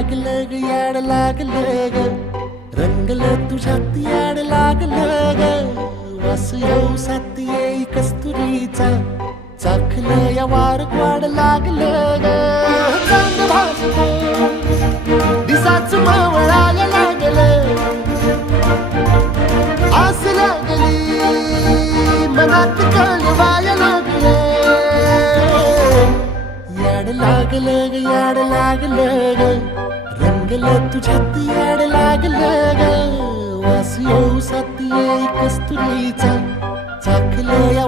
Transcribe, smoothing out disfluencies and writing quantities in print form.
लागलं ग याड लागलं ग रंगलं तुझ्यात याड लागलं ग वास येऊ साथ येई कस्तुरीचा चाखलं या वार वाड लागलं ग चांग भासतं दिसाच मावळायला लागलं आस लागली मनात कळवायला लागलं याड लागलं ग याड लागलं ग रंगलं तुझ्यात याड लागलं ग वास येऊ साथ येई कस्तुरीचा चाखलं या